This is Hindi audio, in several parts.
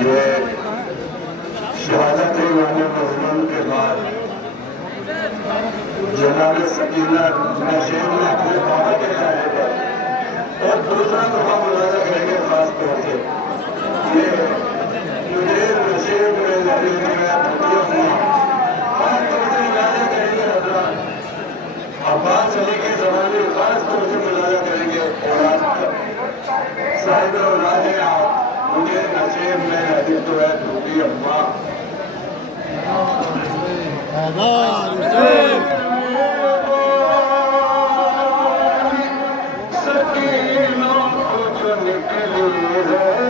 ये शहादत वाले मजलूम के बाद जनाब सकीना नशे में अपने बाबा के जाएगा और दूसरा दफा मुलाजा करेंगे खास तौर से ये मुझे नशे में लगे मुलाजा करेंगे अब्बास अली के जमाने खास तौर से मुलाजा करेंगे साहिब औलाद मुझे नशे में लगी तो है दूसरी अम्मा सकीनों को जो निकली है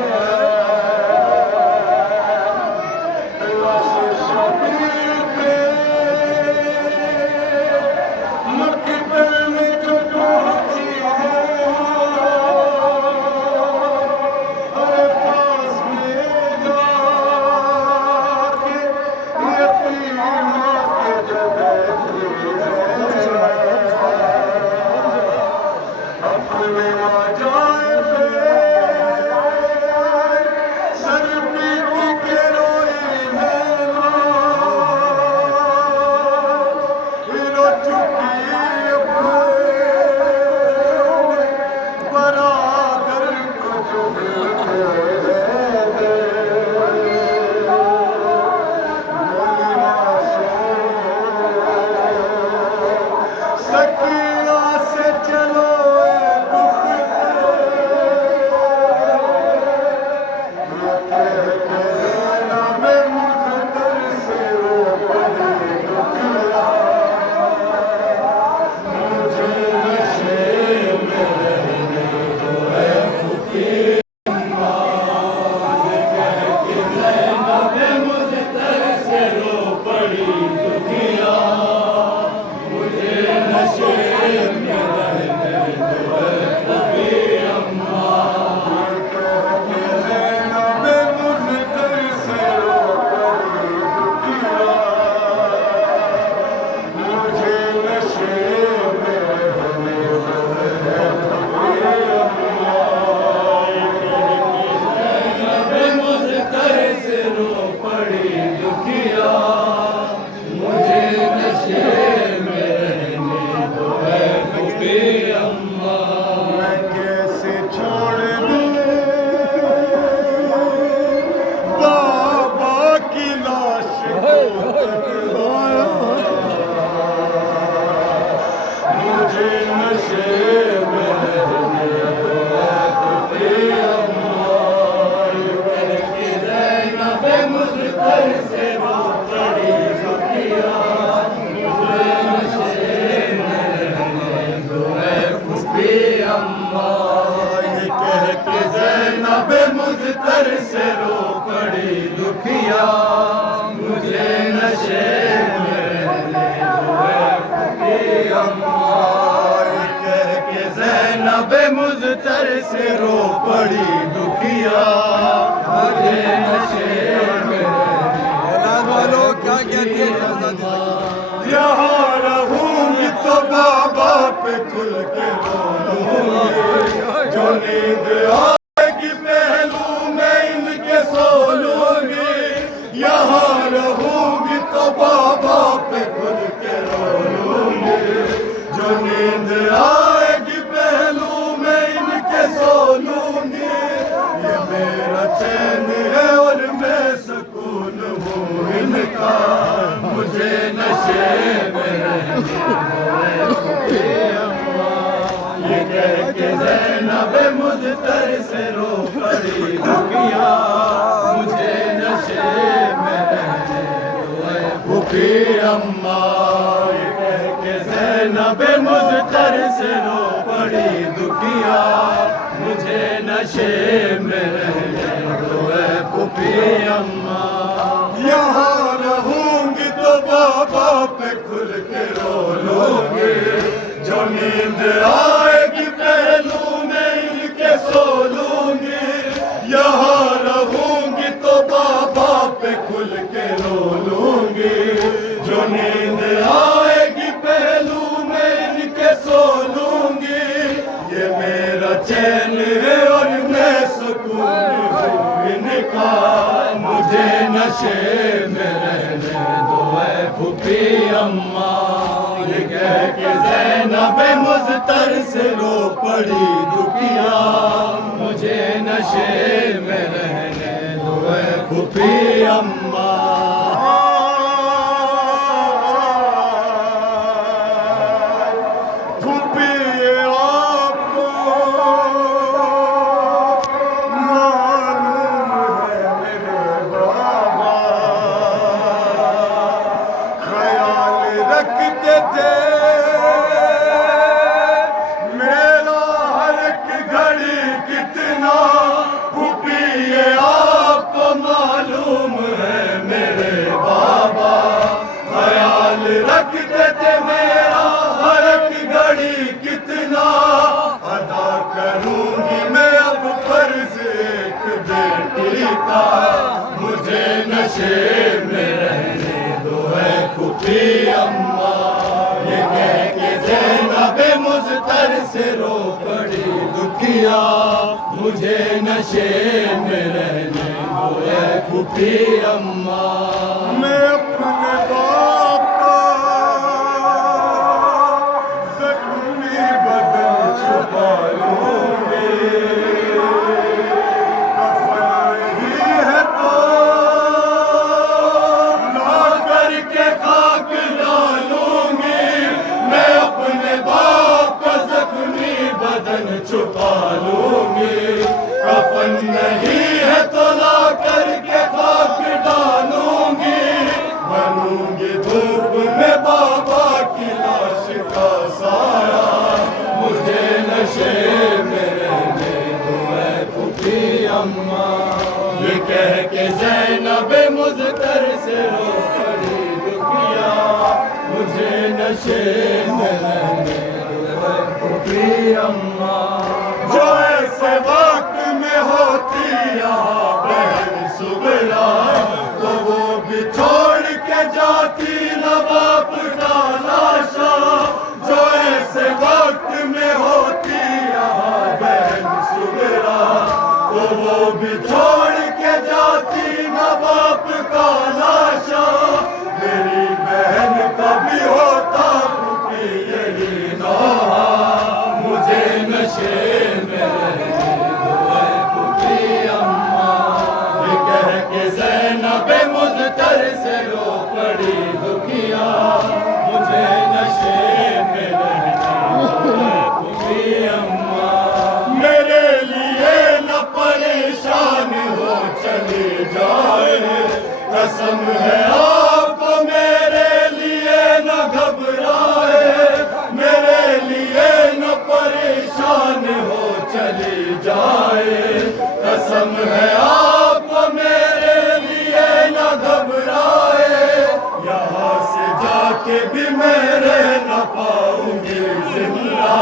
मुझतर से रो पड़ी दुखिया मुझे नशे में अम्मा कह के ज़ैनब मुझतर से रो पड़ी दुखिया मुझे नशे में वालों क्या कहते हैं यहाँ रहूंगी तो बाबा पे खुल के रोऊंगी जो नींद आएगी पहलू में इनके सो लूंगी यहाँ रहूंगी तो बाबा पे खुल के रोऊंगी जो नींद आएगी पहलू में इनके सो लूंगी ये मेरा चैन है और मैं सुकून हूँ इनका मुझे नशे में ये कह के ज़ैनब मुझतर से रो पड़ी दुखिया मुझे नशे में भूखी अम्मा ये कह के ज़ैनब मुझतर से रो पड़ी दुखिया मुझे नशे में भूखी अम्मा यहाँ रहूंगी तो बाबा पे खुल के रो लूंगी जो नींद आएगी पहलू में इनके सो लूंगी यहाँ रहूंगी तो बाबा पे खुल के रो लूंगी जो नींद आएगी पहलू में इनके सो लूंगी ये मेरा चैन है और मैं सुकून हूँ इनका मुझे नशे में रहने दो ऐ फूफी अम्मा। ये कह के ज़ैनब मुज़्तर से रो पड़ी दुखिया, मुझे नशे में रहने दो ऐ फूफी अम्मा। रखते थे मेरा हर एक घड़ी कितना, फूफी ये आपको मालूम है मेरे बाबा, ख्याल रखते थे मेरा हर एक घड़ी कितना। अदा करूंगी मैं अब फर्ज एक बेटी का, मुझे नशे में रहने दो है फूफी अम्मा। ये कह के ज़ैनब मुज़्तर से रो पड़ी दुखिया, मुझे नशे में रहने दो है फूफी अम्मा। मैं अपने बाप का ज़ख्मी बदन छुपा लूंगी, कफन नहीं है तो ला करके खाक डालूंगी, मैं अपने बाप का ज़ख्मी बदन छुपा लूंगी। कफन नहीं है तो ला करके खाक डालूंगी, बनूंगी धूप में बाबा की लाश का साया, मुझे नशे में रहने दो ऐ फूफी अम्मा। ये कह के ज़ैनब मुज़्तर से रो पड़ी दुखिया, मुझे नशे में रहने दो ऐ फूफी अम्मा। जो ऐसे वक्त में होती यहाँ बहन सुगरा, तो वो भी छोड़ के जाती न बाप का लाशा। जो ऐसे वक्त में होती यहाँ बहन सुगरा, तो वो भी छोड़ के जाती न बाप का लाशा। मेरी बहन का भी होता फूफी यही नौहा, मुझे नशे में रहने दो ऐ फूफी अम्मा। ये कह के ज़ैनब मुज़्तर से रो पड़ी दुखिया, मुझे नशे में रहने दो ऐ फूफी अम्मा। मेरे लिए न परेशान हो चली जाए, कसम है आपको मेरे लिए न घबराए। मेरे लिए न परेशान हो चली जाए, कसम है आपको मेरे लिए न घबराए। यहाँ से जाके भी मैं रह न पाऊंगी जिंदा,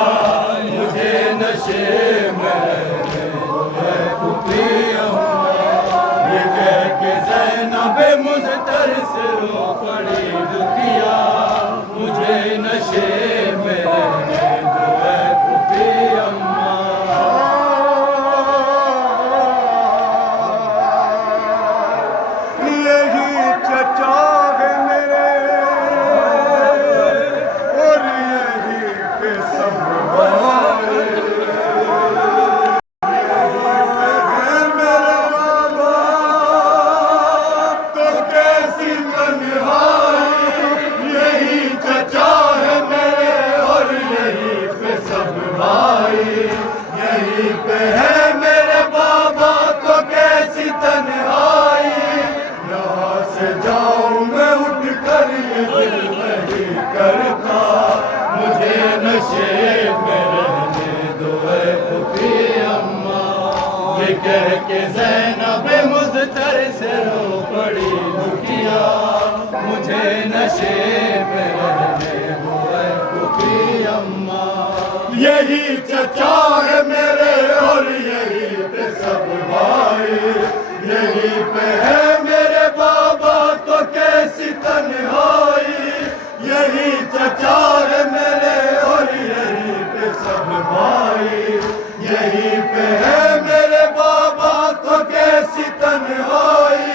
मुझे नशे में रहने दो ऐ फूफी अम्मा। ये कह के ज़ैनब मुज़्तर से रो पड़ी दुखिया, मुझे नशे में रहने दो ऐ फूफी अम्मा। यही चचा है मेरे और यही पे सब भाई। है मेरे बाबा तो कैसी तन्हाई, यही चचा है मेरे और यही पे सब भाई। यही पे है मेरे बाबा तो कैसी तन्हाई। यहाँ से जाऊं मैं उठ कर ये दिल नहीं करता, मुझे नशे में रहने दो ऐ फूफी अम्मा। ये कह के ज़ैनब मुज़्तर से रो पड़ी दुखिया, मुझे नशे में रहने दो ऐ फूफी अम्मा। यही चचा है मेरे और यही पे सब भाई। यही पे है मेरे बाबा तो कैसी तन्हाई। यही चचा है मेरे और यही पे सब भाई। यही पे है मेरे बाबा तो कैसी तन्हाई।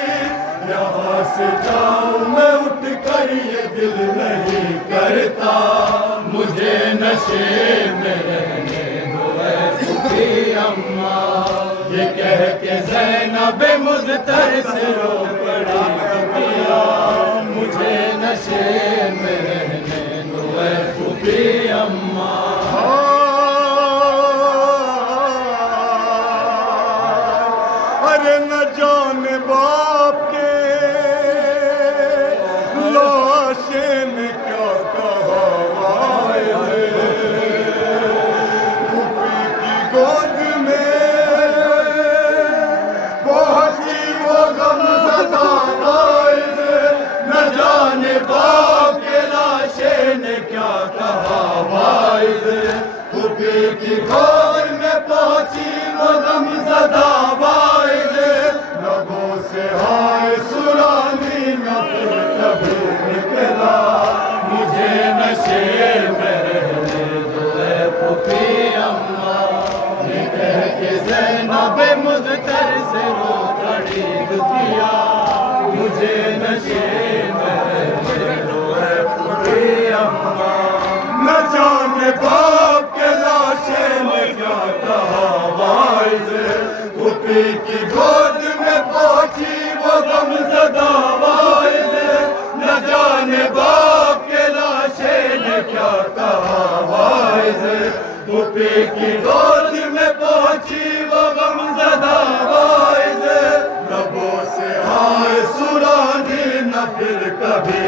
यहाँ से जाऊं मैं उठ कर ये दिल नहीं करता, मुझे नशे में रहने दो ऐ फूफी अम्मा। ये कह के ज़ैनब मुज़्तर से रो पड़ी फूफिया, मुझे नशे में रहने दो ऐ फूफी अम्मा। अरे न जाने बाप के लाशे में क्या कहा है, फूफी की गोद में पहुंची वो गमज़दा वाइज़। न जाने बाप के लाशे ने क्या कहा वाइज़, फूफी की गोद में पहुंची वो गमज़दा वाइज़। लबों से हाय सुरानी न फिर कभी निकला, मुझे नशे में रहने दो ऐ फूफी अम्मा। ये कह के ज़ैनब मुज़्तर से रो पड़ी दुखिया, मुझे नशे में रहने दो ऐ फूफी अम्मा। न जाने बाप के लाशे में क्या कहा वाइज़, फूफी की गोद में पहुंची वो गमज़दा वाइज़। न जाने बाप के लाशे ने क्या कहा वाइज़, फूफी की गोद में पहुंची वो गमज़दा वाइज़। लबों से हाय सुरानी न फिर कभी